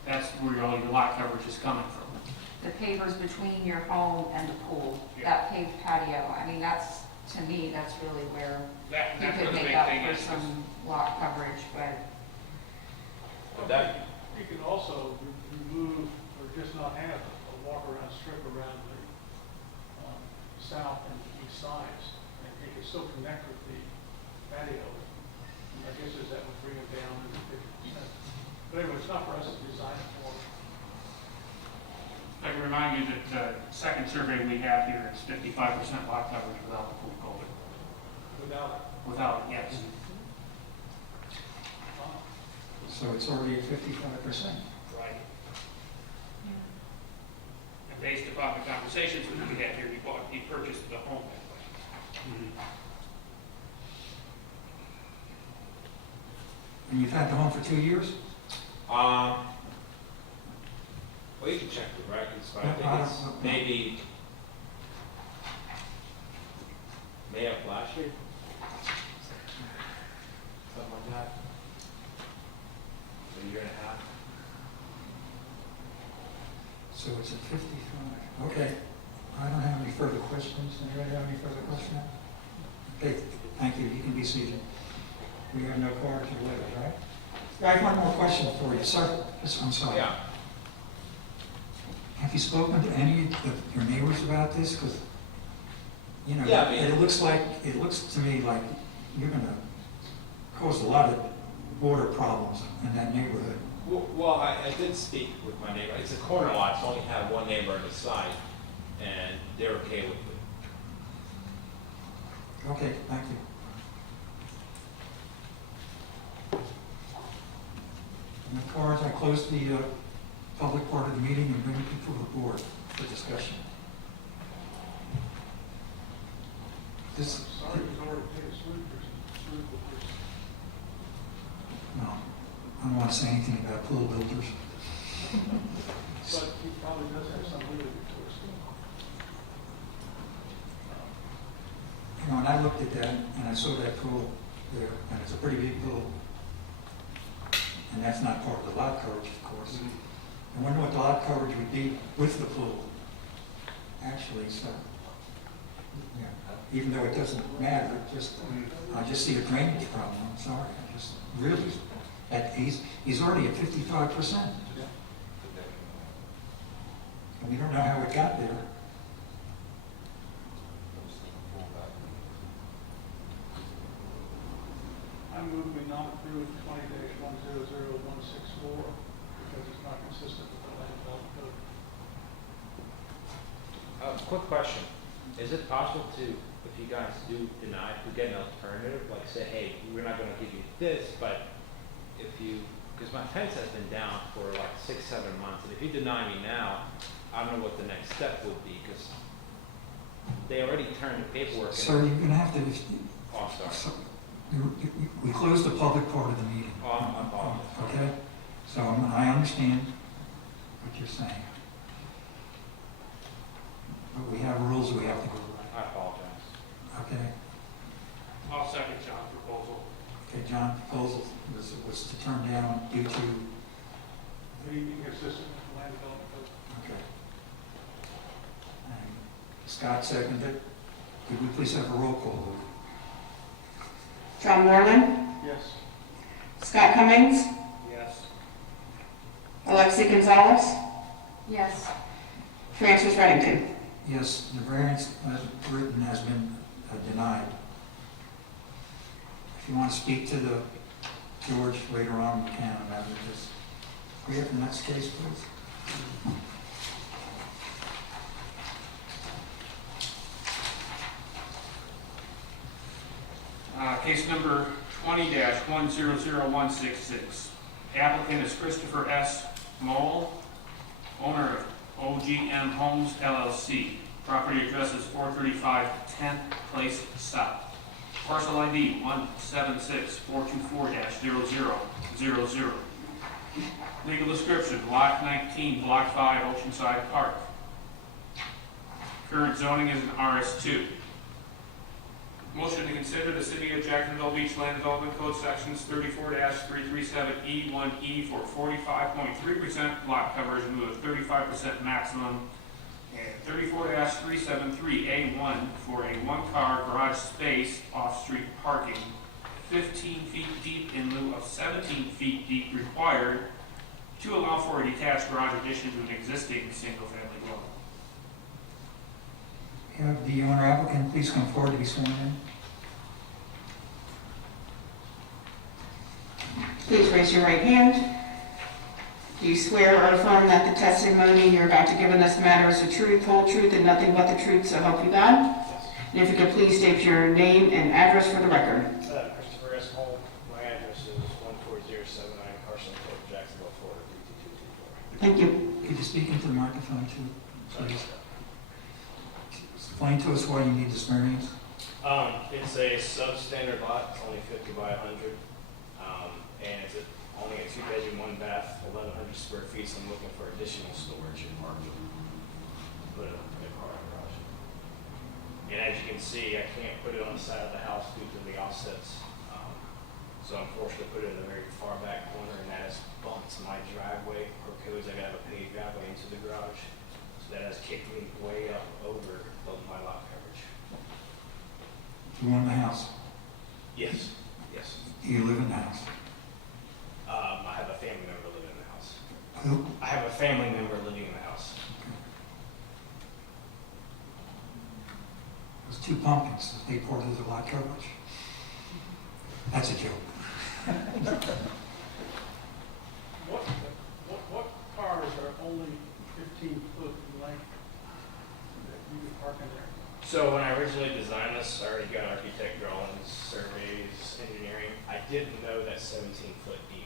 that's where all your lot coverage is coming from. The pavers between your home and the pool, Yeah. that paved patio, I mean, that's, to me, that's really where That's you where could the make big up thing for is. some lot coverage, but But that, You can also remove or just not have a walk-around strip around the south and east sides. And you can still connect with the patio. And I guess that would bring it down to 50%. But anyway, it's not for us to design it for. I can remind you that the second survey we have here is 55% lot coverage without the pool coping. Without Without it, yes. So it's already at 55%. Right. And based upon the conversations that we had here, he purchased the home that way. And you've had the home for 2 years? well, you can check the records, but I I think it's don't- maybe May of last year? Something like that. A year and a half. So it's at 55. Okay. I don't have any further questions. Anybody have any further questions? Okay, thank you. You can be seated. We have no cards or letters, right? I have one more question for you, sir. Yes, I'm sorry. Yeah. Have you spoken to any of your neighbors about this? Because, you know, Yeah, I mean- it looks to me like you're going to cause a lot of border problems in that neighborhood. Well, I did speak with my neighbor. It's a corner lot, so I only have one neighbor on the side, and they're okay with it. Okay, thank you. And the cards, I close the public part of the meeting and bring it before the board for discussion. This, Sorry, it was already paid a smooth no, I don't want to say anything about pool builders. but he probably does have some legal recourse. You know, and I looked at that, and I saw that pool there, and it's a pretty big pool. And that's not part of the lot coverage, of course. I wonder what the lot coverage would be with the pool, actually, so. Yeah, even though it doesn't matter, just, I just see a drainage problem, I'm sorry, I just, really, he's already at 55%. And we don't know how it got there. I move we not approve 20-100164 because it's not consistent with the land development code. Quick question. Is it possible to, if you guys do deny, to get an alternative, like say, hey, we're not gonna give you this, but if you, because my fence has been down for like 6-7 months, and if you deny me now, I don't know what the next step would be, because they already turned the paperwork in. Sir, you're gonna have to, Oh, I'm sorry. we closed the public part of the meeting. Oh, I apologize. Okay? So I understand what you're saying. But we have rules we have to go by. I apologize. Okay? I'll second John's proposal. Okay, John, proposal was to turn down due to, Being inconsistent with the land development code. okay. And Scott seconded. Could we please have a roll call, vote? John Moreland, Yes. Scott Cummings, Yes. Alexi Gonzalez, Yes. Francis Reddington. Yes, the variance as written has been denied. If you want to speak to the George later on, you can about it. Just, we have the next case, please. Case number 20-100166. Applicant is Christopher S. Moll, owner of OGM Homes LLC. Property address is 435 10th Place South. Parcel ID 176-424-0000. Legal description, Lot 19, Block 5, Oceanside Park. Current zoning is an RS2. Motion to consider the City of Jacksonville Beach Land Development Code Sections 34-337E1E for 45.3% lot coverage in lieu of 35% maximum, and 34-373A1 for a one-car garage space off-street parking, 15 feet deep in lieu of 17 feet deep required, to allow for a detached garage addition to an existing single-family dwelling. Have the owner applicant please come forward to be sworn in. Please raise your right hand. Do you swear or affirm that the testimony you're about to give in this matter is the truth, whole truth, and nothing but the truth, so help you God? And if you could please state your name and address for the record. Christopher S. Moll. My address is 14079 Carson Court, Jacksonville, Florida, 32224. Thank you. Could you speak into the microphone too, please? Explain to us why you need this variance. It's a substandard lot, it's only 50 by 100, and it's only a 2-bedroom, 1-bath, 1,100 square feet, so I'm looking for additional storage and parking. Put it in a car garage. And as you can see, I can't put it on the side of the house due to the offsets, so I'm forced to put it in a very far back corner, and that has bumped my driveway, or codes, I gotta have a paved driveway into the garage, so that has kicked me way up over my lot coverage. You own the house. Yes, yes. Do you live in the house? I have a family member living in the house. Who? I have a family member living in the house. Those two pumpkins, they part of the lot coverage. That's a joke. What cars are only 15 foot in length that you can park in there? So when I originally designed this, I already got architect drawings, surveys, engineering. I didn't know that 17 foot deep.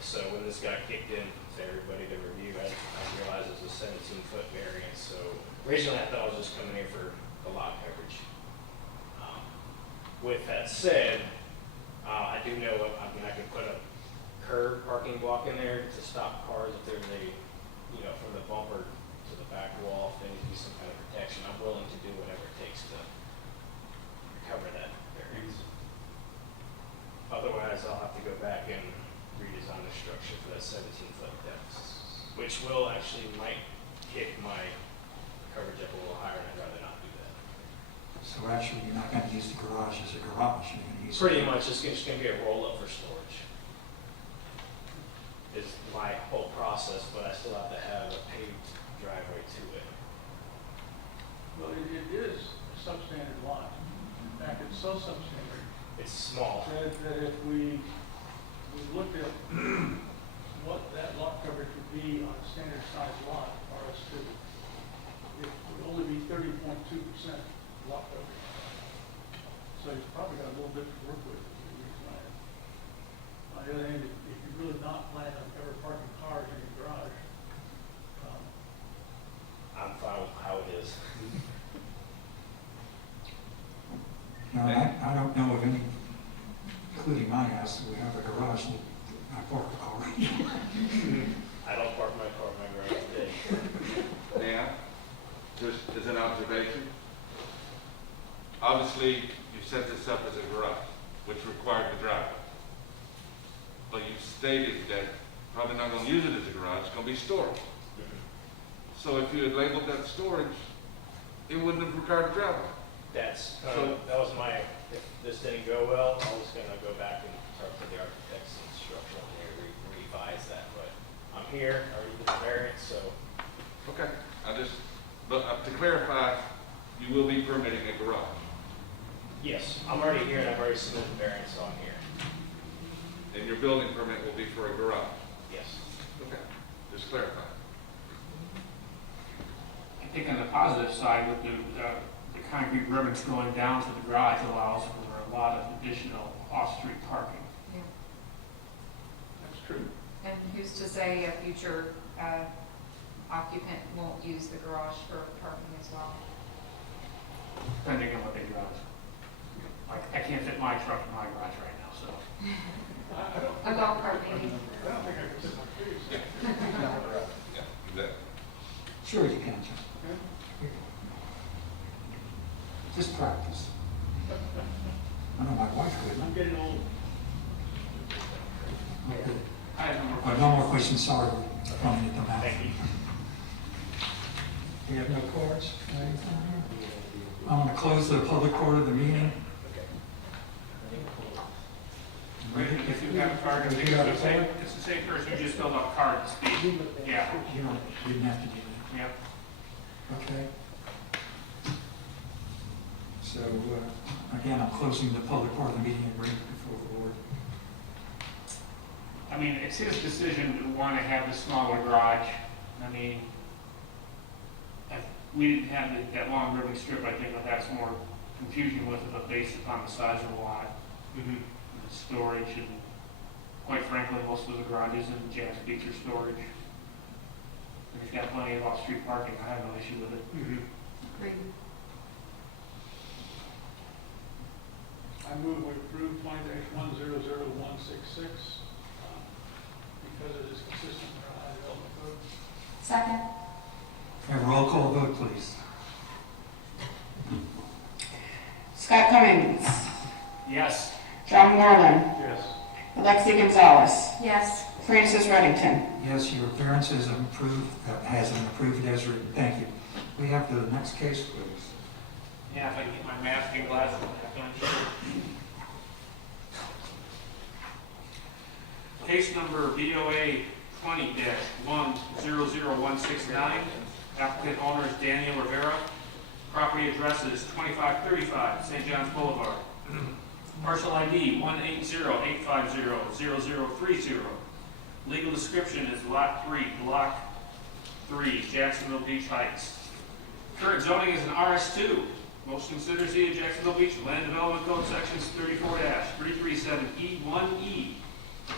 So when this got kicked in to everybody to review, I realized it was a 17 foot variance. So Originally, I thought I was just coming here for the lot coverage. With that said, I do know, I mean, I could put a curb parking block in there to stop cars if there's a, from the bumper to the back wall, if there needs to be some kind of protection. I'm willing to do whatever it takes to cover that variance. Otherwise, I'll have to go back and redesign the structure for that 17-foot depth, which will actually might kick my coverage up a little higher, and I'd rather not do that. So actually, you're not gonna use the garage as a garage, you're gonna use. Pretty much, it's just gonna be a roll-up for storage. Is my whole process, but I still have to have a paved driveway to it. Well, it is a substandard lot. In fact, it's so substandard It's small. that if we looked at what that lot coverage would be on a standard size lot, RS2, it would only be 30.2% lot coverage. So you've probably got a little bit to work with if you use land. On the other hand, if you're really not planning on ever parking cars in your garage, I'm fine with how it is. No, I don't know of any, including my house, that we have a garage that I park the car in. I don't park my car in my garage today. Now, just as an observation, obviously, you set this up as a garage, which required the driveway. But you stated that probably not gonna use it as a garage, it's gonna be storage. So if you had labeled that storage, it wouldn't have required a driveway. That's, that was my, if this didn't go well, I was gonna go back and talk to the architects and structural engineer, revise that, but I'm here, I already did the variance, so. Okay, but to clarify, you will be permitting a garage. Yes, I'm already here and I've already submitted the variance, so I'm here. And your building permit will be for a garage. Yes. Okay, just clarify. I think on the positive side, with the concrete ribbons going down to the garage allows for a lot of additional off-street parking. that's true. And who's to say a future occupant won't use the garage for parking as well? Depending on what they drive. Like, I can't fit my truck in my garage right now, so. A golf cart maybe? I don't think I could sit my trees. Yeah, exactly. Sure you can, John. Just practice. I know my wife couldn't. I'm getting old. Okay. I have no more No questions. more questions, sorry, running at the mouth. Thank you. We have no cards? I'm going to close the public part of the meeting. Right, if you have a card, it's the same person who just filled out a card to speak. Yeah, You didn't have to do that. yeah. Okay. So, again, I'm closing the public part of the meeting and bringing it before the board. I mean, it's his decision to want to have the smaller garage. I mean, if we didn't have that long ribbon strip, I think that that's more confusion with it, but based upon the size of the lot, and the storage, and quite frankly, most of the garages in Jazz Beach are storage. And he's got plenty of off-street parking. I have no issue with it. Agreed. I move we approve 20-100166 because it is consistent with our Ohio development code. Second? Have a roll call vote, please. Scott Cummings, Yes. John Moreland, Yes. Alexi Gonzalez, Yes. Francis Reddington. Yes, your variance is approved, has been approved as written. Thank you. We have the next case, please. Yeah, if I can get my mask and glasses back on. Case number BOA 20-100169. Applicant owner is Daniel Rivera. Property address is 2535 St. John's Boulevard. Parcel ID 180-850-0030. Legal description is Lot 3, Block 3, Jacksonville Beach Heights. Current zoning is an RS2. Most consider C of Jacksonville Beach Land Development Code Sections 34-337E1E.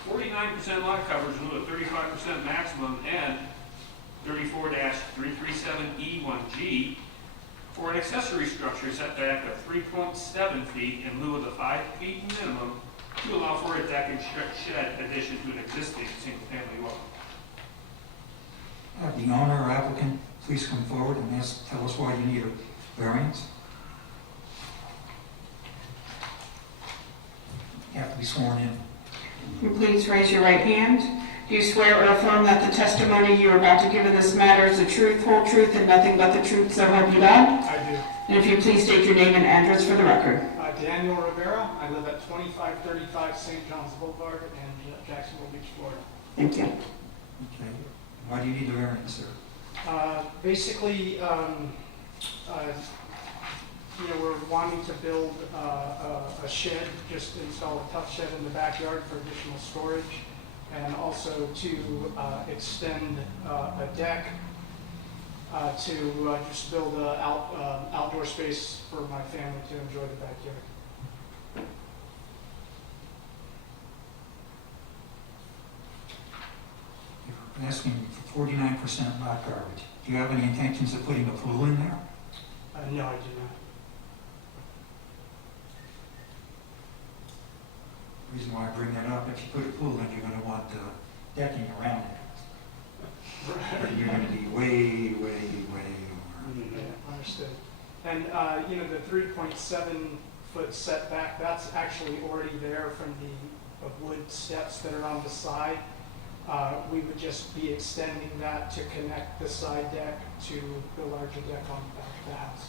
49% lot coverage with a 35% maximum and 34-337E1G for an accessory structure setback of 3.7 feet in lieu of the 5 feet minimum to allow for a deck and shed addition to an existing single-family dwelling. The owner or applicant, please come forward and tell us why you need a variance. You have to be sworn in. Will you please raise your right hand? Do you swear or affirm that the testimony you are about to give in this matter is the truth, whole truth, and nothing but the truth, so help you God? I do. And if you please state your name and address for the record. Daniel Rivera. I live at 2535 St. John's Boulevard in Jacksonville Beach, Florida. Thank you. Okay. Why do you need the variance, sir? Basically, we're wanting to build a shed, just install a tough shed in the backyard for additional storage, and also to extend a deck to just build an outdoor space for my family to enjoy the backyard. You're asking for 49% lot coverage. Do you have any intentions of putting a pool in there? No, I do not. The reason why I bring that up, if you put a pool in, you're going to want decking around it. And you're going to be way over. Yeah, understood. And, the 3.7-foot setback, that's actually already there from the wood steps that are on the side. We would just be extending that to connect the side deck to the larger deck on the back of the house.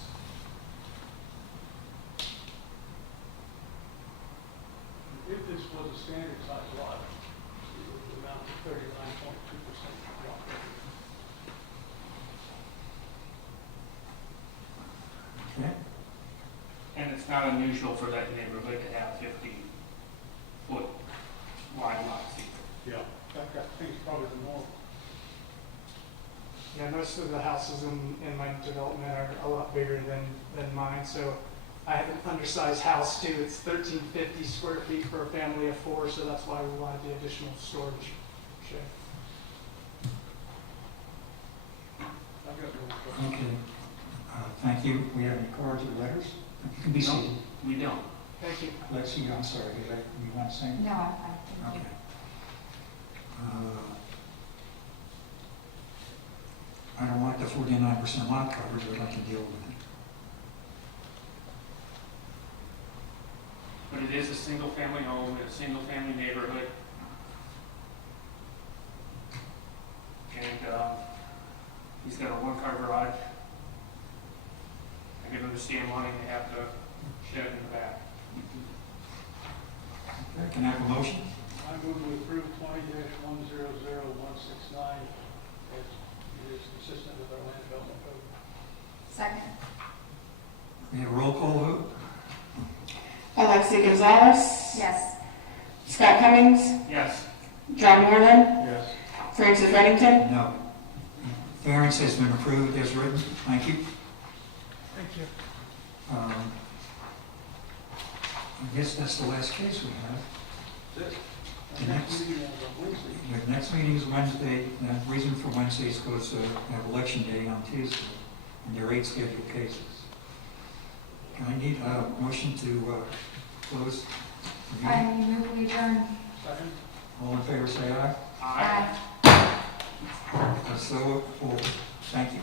If this was a standard size lot, it would amount to 39.2% lot coverage. Okay. And it's not unusual for that neighborhood to have 50-foot wide lots either. Yeah. I think it's probably the norm. Yeah, most of the houses in my development are a lot bigger than mine, so I have an undersized house too. It's 1,350 square feet for a family of 4, so that's why we wanted the additional storage shed. I've got no question. Okay. Thank you. We have any cards or letters? You can be No. seated. We don't. Thank you. Let's see, I'm sorry, you want to say? No, I'm fine, thank you. Okay. I don't like the 49% lot coverage, but I can deal with it. But it is a single-family home in a single-family neighborhood. And he's got a one-car garage. I can understand wanting to have the shed in the back. Okay, can I have a motion? I move to approve 20-100169 as it is consistent with our land development code. Second. We have a roll call vote? Alexia Gonzalez. Yes. Scott Cummings. Yes. John Moreland. Yes. Francis Reddington. No. Variance has been approved as written. Thank you. Thank you. I guess that's the last case we have. That's it. The next- meeting is on Wednesday. The next meeting is Wednesday. The reason for Wednesday is because we have election day on Tuesday, and there are 8 scheduled cases. Can I need a motion to close the I meeting? move we adjourn. Second? All in favor, say aye. Aye. So, thank you.